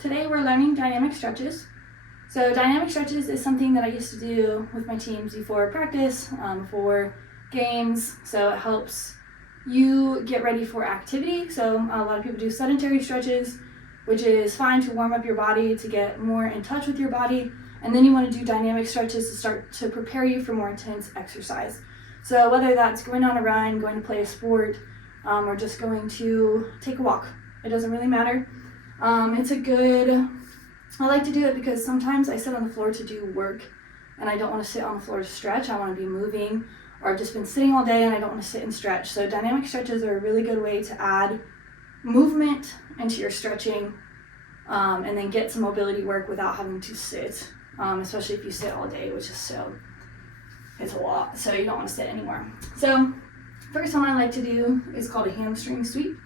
today we're learning dynamic stretches. So dynamic stretches is something that I used to do with my teams before practice, for games. So it helps you get ready for activity. So a lot of people do sedentary stretches, which is fine to warm up your body, to get more in touch with your body. And then you want to do dynamic stretches to start to prepare you for more intense exercise. So whether that's going on a run, going to play a sport, or just going to take a walk, it doesn't really matter. I like to do it because sometimes I sit on the floor to do work and I don't want to sit on the floor to stretch. I want to be moving, or I've just been sitting all day and I don't want to sit and stretch. So dynamic stretches are a really good way to add movement into your stretching, and then get some mobility work without having to sit, especially if you sit all day, which is it's a lot, so you don't want to sit anymore. So first one I like to do is called a hamstring sweep.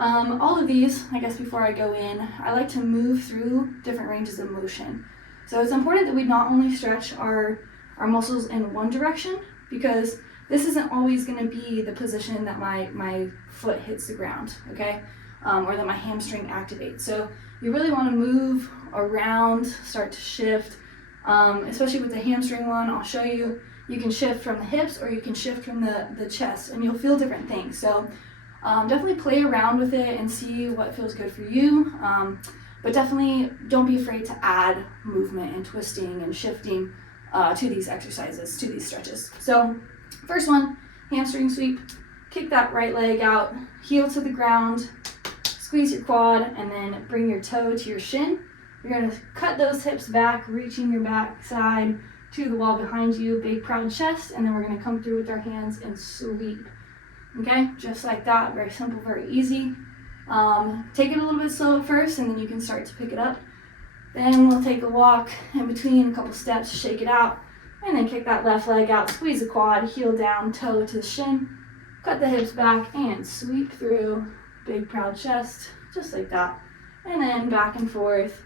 All of these, I guess before I go in, I like to move through different ranges of motion. So it's important that we not only stretch our muscles in one direction, because this isn't always going to be the position that my foot hits the ground, okay? Or that my hamstring activates. So you really want to move around, start to shift, especially with the hamstring one. I'll show you. You can shift from the hips or you can shift from the chest, and you'll feel different things. So definitely play around with it and see what feels good for you. But definitely don't be afraid to add movement and twisting and shifting to these exercises, to these stretches. So first one, hamstring sweep. Kick that right leg out, heel to the ground, squeeze your quad, and then bring your toe to your shin. You're going to cut those hips back, reaching your back side to the wall behind you, big proud chest, and then we're going to come through with our hands and sweep. Okay, just like that, very simple, very easy. Take it a little bit slow at first, and then you can start to pick it up. Then we'll take a walk in between, a couple steps, shake it out, and then kick that left leg out, squeeze the quad, heel down, toe to the shin, cut the hips back, and sweep through, big proud chest, just like that. And then back and forth.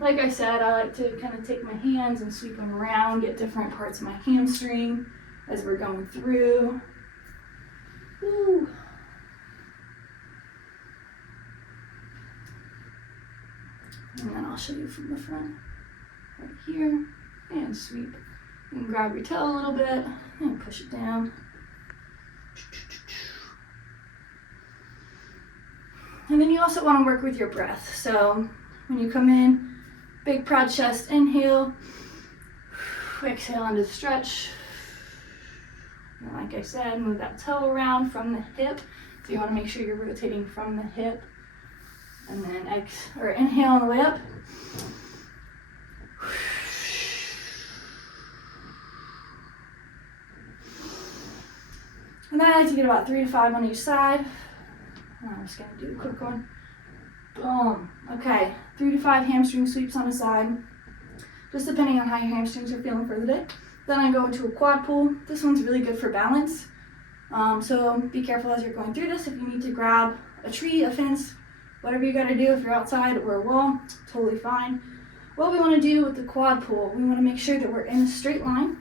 Like I said, I like to kind of take my hands and sweep them around, get different parts of my hamstring as we're going through. Woo. And then I'll show you from the front, right here, and sweep. You can grab your toe a little bit and push it down. And then you also want to work with your breath. So when you come in, big proud chest, inhale, exhale into the stretch. And like I said, move that toe around from the hip. So you want to make sure you're rotating from the hip. And then inhale on the way up. And then I like to get about 3 to 5 on each side. I'm just going to do a quick one. Boom. Okay, 3 to 5 hamstring sweeps on a side, just depending on how your hamstrings are feeling for the day. Then I go into a quad pull. This one's really good for balance. So be careful as you're going through this. If you need to grab a tree, a fence, whatever you got to do, if you're outside or a wall, totally fine. What we want to do with the quad pull, we want to make sure that we're in a straight line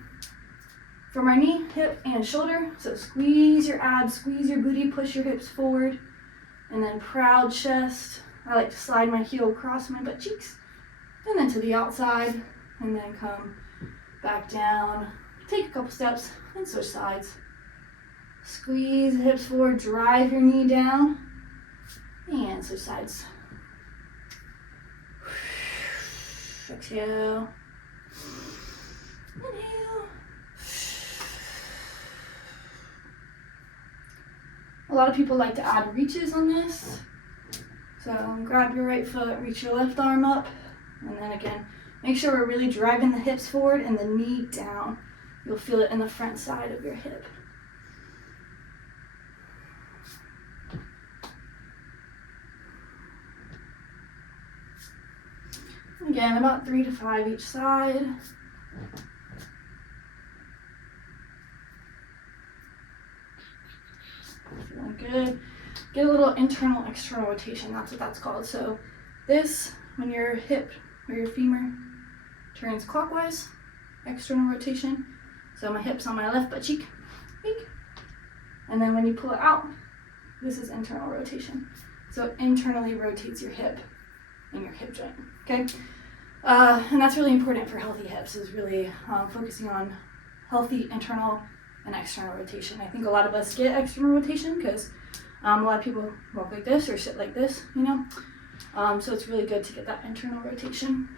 from our knee, hip, and shoulder. So squeeze your abs, squeeze your booty, push your hips forward, and then proud chest. I like to slide my heel across my butt cheeks, and then to the outside, and then come back down. Take a couple steps and switch sides. Squeeze the hips forward, drive your knee down, and switch sides. Exhale. Inhale. A lot of people like to add reaches on this. So grab your right foot, reach your left arm up, and then again, make sure we're really driving the hips forward and the knee down. You'll feel it in the front side of your hip. Again, about 3 to 5 each side. Feeling good. Get a little internal, external rotation. That's what that's called. So this, when your hip or your femur turns clockwise, external rotation. So my hip's on my left butt cheek. And then when you pull it out, this is internal rotation. So it internally rotates your hip in your hip joint, okay? And that's really important for healthy hips, is really focusing on healthy internal and external rotation. I think a lot of us get external rotation because a lot of people walk like this or sit like this, you know? So it's really good to get that internal rotation.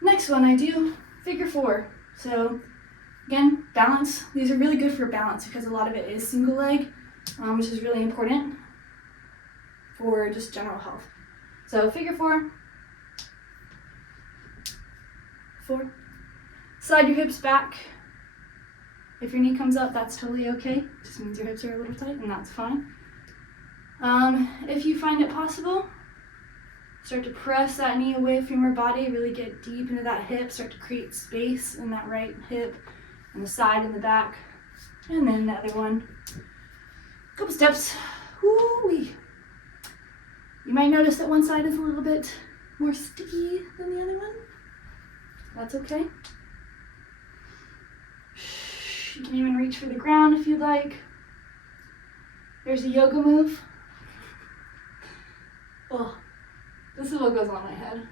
Next one, I do figure 4. So again, balance. These are really good for balance because a lot of it is single leg, which is really important for just general health. So figure 4. 4. Slide your hips back. If your knee comes up, that's totally okay. It just means your hips are a little tight, and that's fine. If you find it possible, start to press that knee away from your body, really get deep into that hip, start to create space in that right hip, and the side and the back, and then the other one. Couple steps. Woo-wee. You might notice that one side is a little bit more sticky than the other one. That's okay. You can even reach for the ground if you'd like. There's a yoga move. Oh, this is what goes on my head.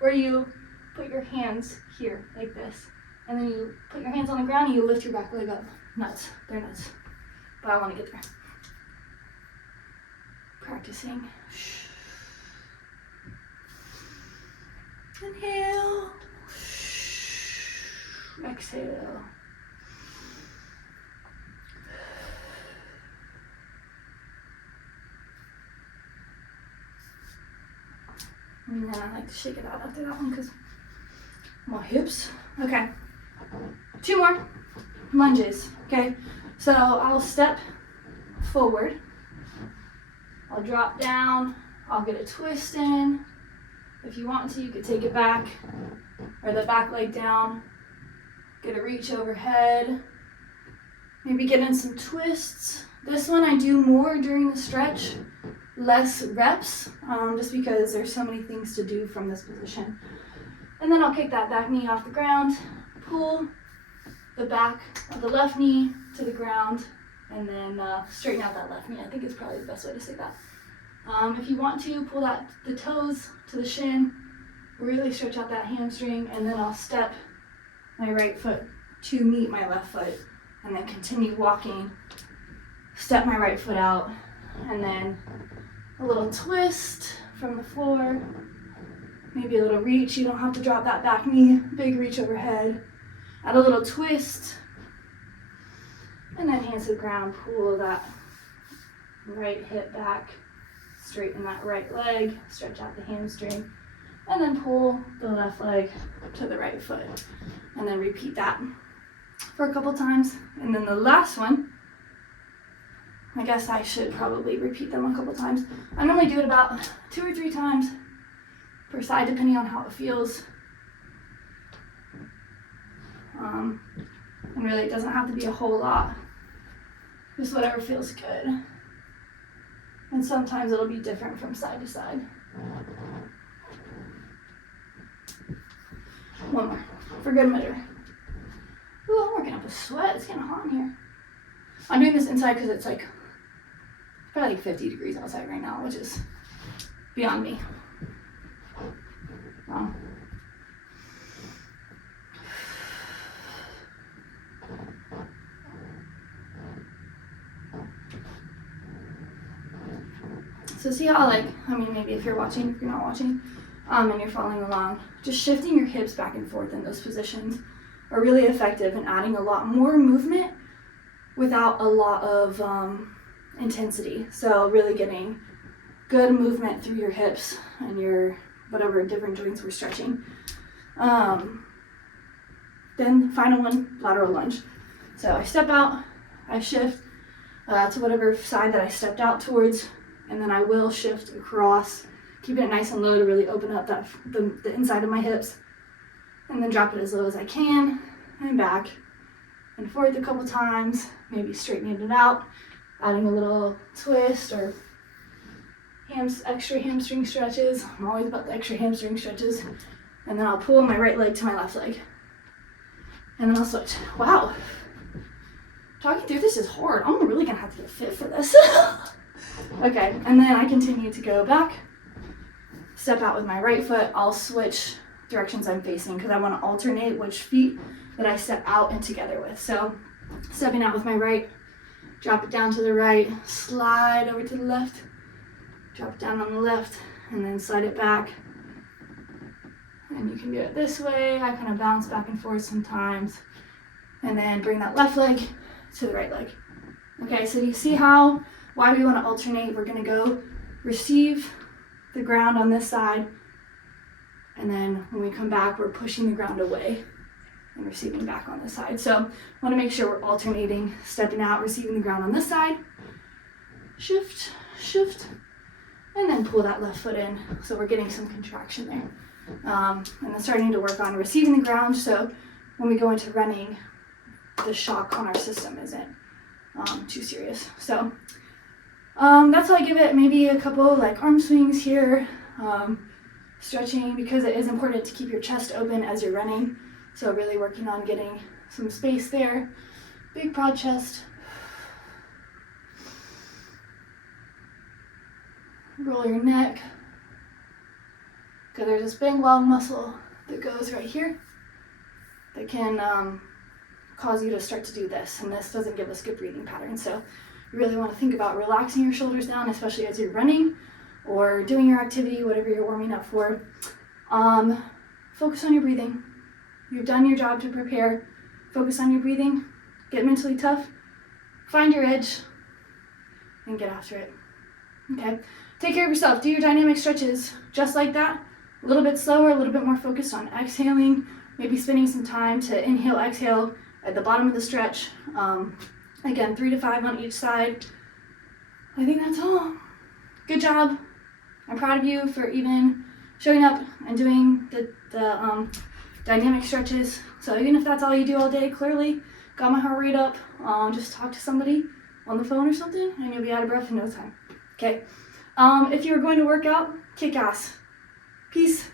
Where you put your hands here, like this. And then you put your hands on the ground and you lift your back leg up. Nuts. They're nuts. But I want to get there. Practicing. Inhale. Exhale. And then I like to shake it out after that one because my hips. Okay. 2 more lunges. Okay. So I'll step forward. I'll drop down. I'll get a twist in. If you want to, you could take it back or the back leg down. Get a reach overhead. Maybe get in some twists. This one I do more during the stretch, less reps, just because there's so many things to do from this position. And then I'll kick that back knee off the ground, pull the back of the left knee to the ground, and then straighten out that left knee. I think it's probably the best way to say that. If you want to, pull the toes to the shin, really stretch out that hamstring, and then I'll step my right foot to meet my left foot, and then continue walking, step my right foot out, and then a little twist from the floor, maybe a little reach. You don't have to drop that back knee, big reach overhead. Add a little twist, and then hands to the ground, pull that right hip back, straighten that right leg, stretch out the hamstring, and then pull the left leg to the right foot. And then repeat that for a couple times. And then the last one, I guess I should probably repeat them a couple times. I normally do it about 2 or 3 times per side, depending on how it feels. And really, it doesn't have to be a whole lot. Just whatever feels good. And sometimes it'll be different from side to side. One more, for good measure. Ooh, I'm working up a sweat. It's getting hot in here. I'm doing this inside because it's like probably like 50 degrees outside right now, which is beyond me. So see how, like, I mean, maybe if you're watching, if you're not watching, and you're following along, just shifting your hips back and forth in those positions are really effective in adding a lot more movement without a lot of intensity. So really getting good movement through your hips and your whatever different joints we're stretching. Then final one, lateral lunge. So I step out, I shift to whatever side that I stepped out towards, and then I will shift across, keeping it nice and low to really open up that the inside of my hips, and then drop it as low as I can, and back and forth a couple times, maybe straightening it out, adding a little twist or extra hamstring stretches. I'm always about the extra hamstring stretches. And then I'll pull my right leg to my left leg. And then I'll switch. Wow. Talking through this is hard. I'm really gonna have to get fit for this. Okay, and then I continue to go back step out with my right foot, I'll switch directions I'm facing because I want to alternate which feet that I step out and together with. So stepping out with my right, drop it down to the right, slide over to the left, drop it down on the left, and then slide it back. And you can do it this way. I kind of bounce back and forth sometimes. And then bring that left leg to the right leg. Okay, so you see why we want to alternate. We're going to go receive the ground on this side, and then when we come back, we're pushing the ground away and receiving back on this side. So want to make sure we're alternating, stepping out, receiving the ground on this side, shift, shift, and then pull that left foot in. So we're getting some contraction there. And then starting to work on receiving the ground, so when we go into running, the shock on our system isn't too serious. So that's how I give it. Maybe a couple like arm swings here, stretching, because it is important to keep your chest open as you're running. So really working on getting some space there. Big broad chest. Roll your neck. Because there's this big long muscle that goes right here that can cause you to start to do this, and this doesn't give us good breathing patterns. So you really want to think about relaxing your shoulders down, especially as you're running or doing your activity, whatever you're warming up for. Focus on your breathing. You've done your job to prepare. Focus on your breathing. Get mentally tough. Find your edge and get after it. Okay? Take care of yourself. Do your dynamic stretches just like that. A little bit slower, a little bit more focused on exhaling. Maybe spending some time to inhale, exhale at the bottom of the stretch. Again, 3 to 5 on each side. I think that's all. Good job. I'm proud of you for even showing up and doing the dynamic stretches. So even if that's all you do all day, clearly got my heart rate up. Just talk to somebody on the phone or something and you'll be out of breath in no time. Okay. If you're going to work out, kick ass. Peace.